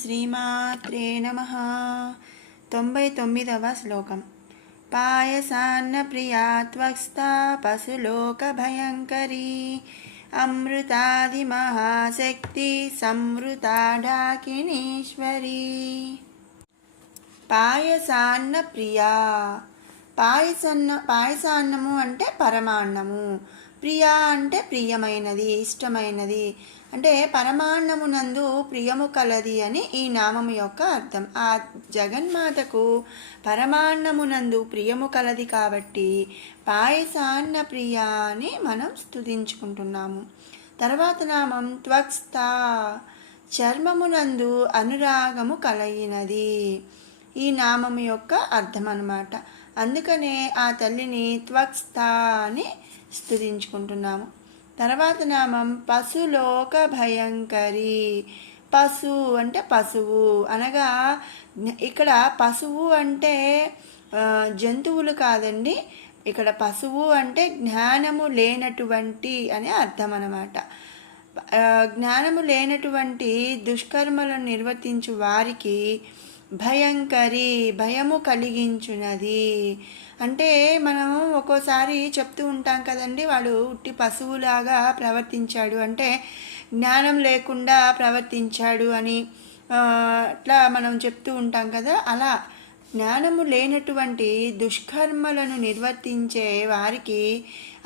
శ్రీమాత్రే నమః. 99వ శ్లోకం. పాయసాన్న ప్రియా త్వక్స్థా పశులోక భయంకరీ అమృతాది మహాశక్తి సంవృతా ఢాకినీశ్వరీ. పాయసాన్న ప్రియా. పాయసాన్నము అంటే పరమాన్నము. ప్రియా అంటే ప్రియమైనది, ఇష్టమైనది. అంటే పరమాన్నమునందు ప్రియము కలది అని ఈ నామము యొక్క అర్థం. ఆ జగన్మాతకు పరమాన్నమునందు ప్రియము కలది కాబట్టి పాయసాన్న ప్రియా అని మనం స్తుతించుకుంటున్నాము. తర్వాత నామం త్వక్స్థా, చర్మమునందు అనురాగము కలగినది. ఈ నామము యొక్క అర్థం అన్నమాట. అందుకనే ఆ తల్లిని త్వక్స్థా అని స్తుతించుకుంటున్నాము. తర్వాత నామం పశులోక భయంకరి. పశు అంటే పశువు అనగా ఇక్కడ పశువు అంటే జంతువులు కాదండి. ఇక్కడ పశువు అంటే జ్ఞానము లేనటువంటి అనే అర్థం అన్నమాట. జ్ఞానము లేనటువంటి దుష్కర్మలను నిర్వర్తించు వారికి భయంకరి, భయము కలిగించున్నది. అంటే మనం ఒక్కోసారి చెప్తూ ఉంటాం కదండి, వాడు ఉట్టి పశువులాగా ప్రవర్తించాడు అంటే జ్ఞానం లేకుండా ప్రవర్తించాడు అని అట్లా మనం చెప్తూ ఉంటాం కదా. అలా జ్ఞానము లేనటువంటి దుష్కర్మలను నిర్వర్తించే వారికి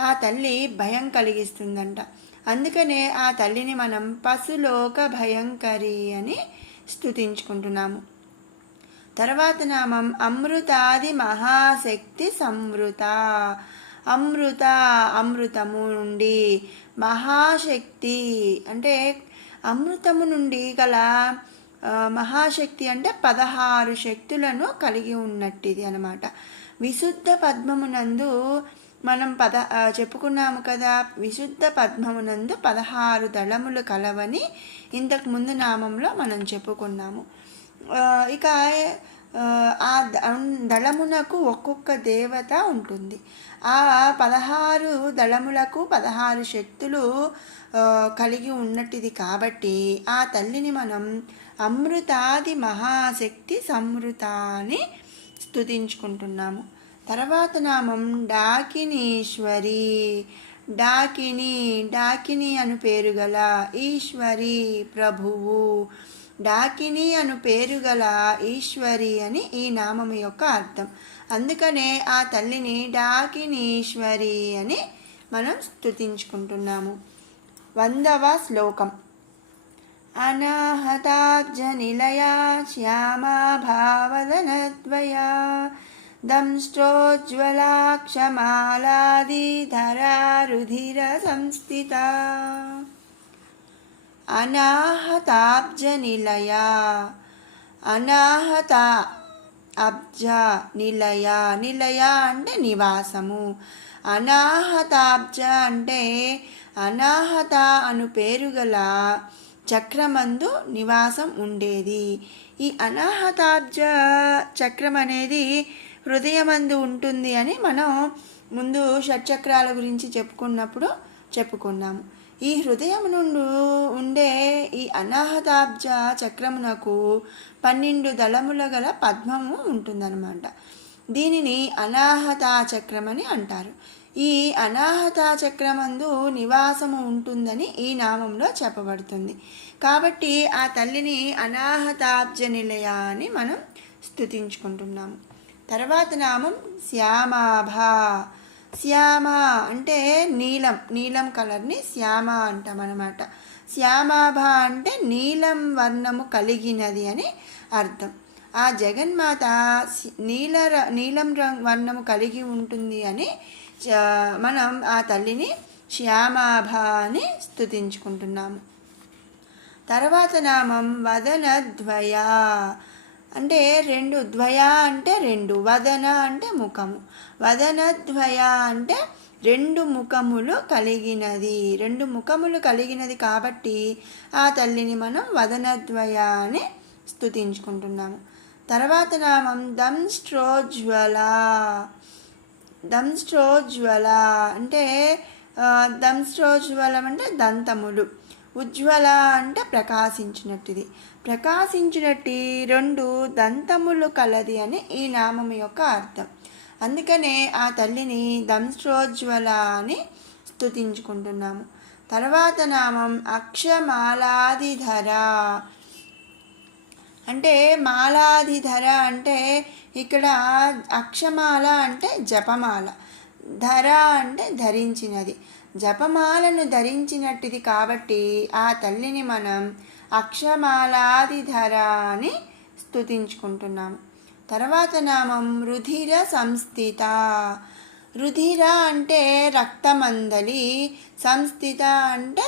ఆ తల్లి భయం కలిగిస్తుందంట. అందుకనే ఆ తల్లిని మనం పశులోక భయంకరి అని స్తుతించుకుంటున్నాము. తర్వాత నామం అమృతాది మహాశక్తి సంవృత. అమృత, అమృతము నుండి, మహాశక్తి అంటే అమృతము నుండి గల మహాశక్తి అంటే 16 శక్తులను కలిగి ఉన్నట్టిది అనమాట. విశుద్ధ పద్మమునందు మనం చెప్పుకున్నాము కదా, విశుద్ధ పద్మమునందు 16 దళములు కలవని ఇంతకు ముందు నామంలో మనం చెప్పుకున్నాము. ఇక ఆ దళమునకు ఒక్కొక్క దేవత ఉంటుంది. ఆ 16 దళములకు 16 శక్తులు కలిగి ఉన్నట్టిది కాబట్టి ఆ తల్లిని మనం అమృతాది మహాశక్తి సంవృత అని స్తుతించుకుంటున్నాము. తర్వాత నామం డాకినీశ్వరి. డాకిని, డాకిని అను పేరు గల ఈశ్వరి, ప్రభువు. డాకిని అను పేరు గల ఈశ్వరి అని ఈ నామము యొక్క అర్థం. అందుకనే ఆ తల్లిని డాకినీశ్వరి అని మనం స్తుతించుకుంటున్నాము. 100వ శ్లోకం. అనాహతాబ్జ నిలయా శ్యామా భావదనద్వయా దంష్ట్రోజ్వలాక్షమాలాదిధరా రుధిర సంస్థిత. అనాహతాబ్జ నిలయ. అనాహత అబ్జ నిలయ. నిలయ అంటే నివాసము. అనాహతాబ్జ అంటే అనాహత అను పేరు గల చక్రమందు నివాసం ఉండేది. ఈ అనాహతాబ్జ చక్రం అనేది హృదయమందు ఉంటుంది అని మనం ముందు షట్చక్రాల గురించి చెప్పుకున్నాము. ఈ హృదయం నుండి ఉండే ఈ అనాహతాబ్జ చక్రమునకు 12 దళముల గల పద్మము ఉంటుందన్నమాట. దీనిని అనాహత చక్రం అని అంటారు. ఈ అనాహత చక్రమందు నివాసము ఉంటుందని ఈ నామంలో చెప్పబడుతుంది. కాబట్టి ఆ తల్లిని అనాహతాబ్జ నిలయ అని మనం స్తుతించుకుంటున్నాము. తర్వాత నామం శ్యామాభ. శ్యామ అంటే నీలం, నీలం కలర్ని శ్యామ అంటాం అన్నమాట. శ్యామాభ అంటే నీలం వర్ణము కలిగినది అని అర్థం. ఆ జగన్మాత నీలం వర్ణము కలిగి ఉంటుంది అని మనం ఆ తల్లిని శ్యామాభ అని స్తుతించుకుంటున్నాము. తర్వాత నామం వదనద్వయ. అంటే 2, ద్వయ అంటే 2, వదన అంటే ముఖము. వదనద్వయ అంటే 2 ముఖములు కలిగినది. 2 ముఖములు కలిగినది కాబట్టి ఆ తల్లిని మనం వదనద్వయ అని స్తుతించుకుంటున్నాము. తర్వాత నామం దంష్ట్రోజ్వల. దంష్ట్రోజ్వల అంటే దంష్ట్రోజ్వలం అంటే దంతములు. ఉజ్వల అంటే ప్రకాశించినట్టిది. ప్రకాశించినట్టి 2 దంతములు కలది అని ఈ నామము యొక్క అర్థం. అందుకనే ఆ తల్లిని దంశ్రోజ్వల అని స్తుతించుకుంటున్నాము. తర్వాత నామం అక్షమాలాదిధర. అంటే మాలాధిధర అంటే ఇక్కడ అక్షమాల అంటే జపమాల, ధర అంటే ధరించినది. జపమాలను ధరించినట్టుది కాబట్టి ఆ తల్లిని మనం అక్షమాలాదిధర అని స్తుతించుకుంటున్నాము. తర్వాత నామం రుధిర సంస్థిత. రుధిర అంటే రక్తమందలి, సంస్థిత అంటే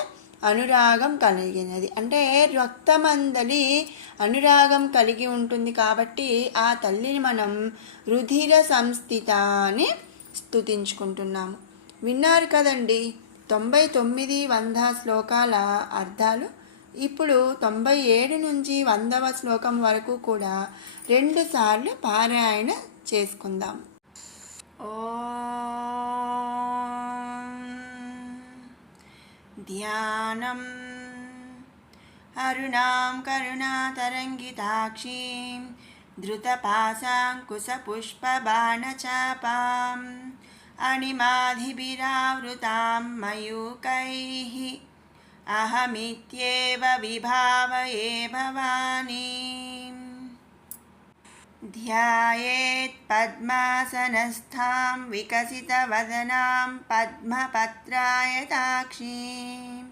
అనురాగం కలిగినది. అంటే రక్తమందలి అనురాగం కలిగి ఉంటుంది కాబట్టి ఆ తల్లిని మనం రుధిర సంస్థిత అని స్తుతించుకుంటున్నాము. విన్నారు కదండి 99 100 శ్లోకాల అర్థాలు. ఇప్పుడు 97 నుంచి 100వ శ్లోకం వరకు కూడా 2 సార్లు పారాయణ చేసుకుందాం. ధ్యానం అరుణాం కరుణాతరంగితాక్షీం ధృతపాశాంకుశపుష్పబాణచాపాం అణిమాధిభిరావృతాం మయూకైః అహమిత్యేవ విభావయే భవానీం. ధ్యాయేత్ పద్మాసనస్థాం వికసితవదనాం పద్మపత్రాయతాక్షీం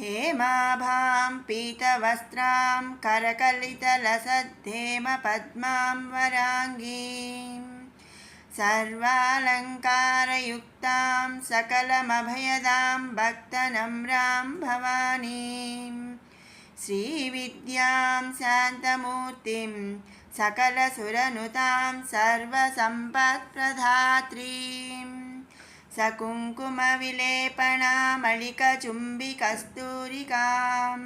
హేమాభాం పీతవస్త్రాం కరకలితలసద్ధేమ పద్మాం వరాంగీం సర్వాలంకారయుక్తాం సకలమభయదాం భక్తనమ్రాం భవానీం శ్రీవిద్యాం శాంతమూర్తిం సకలసురనుతాం సర్వసంపత్ప్రదాత్రీం సకుంకుమవిలేపనామళికచుంబికస్తూరికాం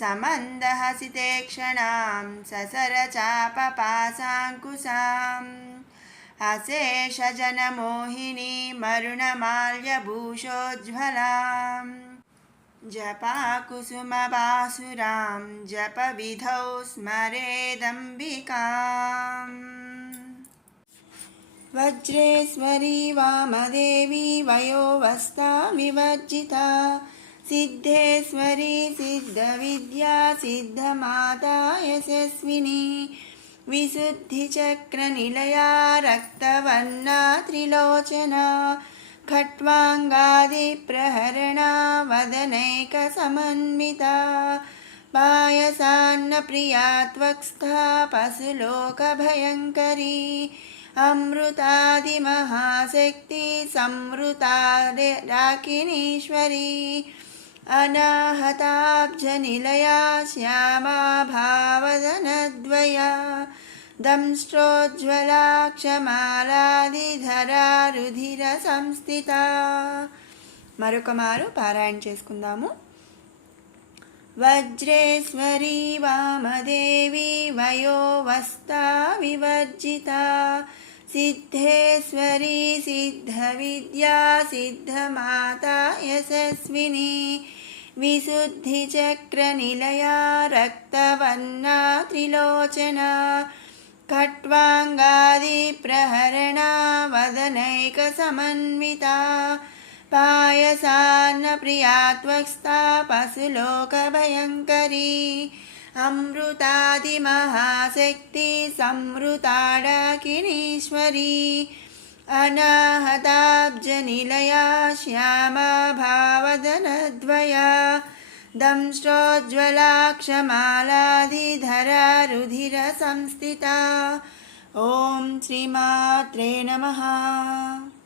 సమందహసితేక్షణాం ససరచాపపాశాంకుశాం అశేషజనమోహినీ మరుణమాల్యభూషోజ్వలాం జపాకుసుమబాసురాం జపవిధౌ స్మరేదంబికాం. వజ్రేశ్వరీ వామదేవి వయోవస్థా వివర్జితా సిద్ధేశ్వరీ సిద్ధవిద్యా సిద్ధమాతా యశస్విని విశుద్ధిచక్రనిలయా రక్తవర్ణా త్రిలోచనా ఖట్వాంగాదిప్రహరణా వదనైకసమన్వితా పాయసాన్నప్రియా త్వక్స్థా పశులోకభయంకరీ అమృతాదిమహాశక్తి సంవృతారాకినీశ్వరీ అనాహతాబ్జనిలయా శ్యామా భావదనద్వయా దంశ్రోజ్వలాక్షమాలాదిధరా రుధిర సంస్థిత. మరొక మారు పారాయణ చేసుకుందాము. వజ్రేశ్వరీ వామదేవి వయోవస్థా వివర్జితా సిద్ధేశ్వరీ సిద్ధవిద్యా సిద్ధమాతా యశస్విని విశుద్ధిచక్రనిలయా రక్తవర్ణా త్రిలోచనా ఖట్వాంగాదిప్రహరణా వదనైకసమన్వితా పాయసాన్నప్రియా త్వక్స్థా పశులోకభయంకరీ అమృతాదిమహాశక్తి సంవృతాడాకినీశ్వరీ అనాహతాబ్జనిలయా శ్యామా భావదనద్వయా దంశ్రోజ్వలాక్షమాలాదిధరా రుధిర సంస్థితా. ఓం శ్రీమాత్రే నమః.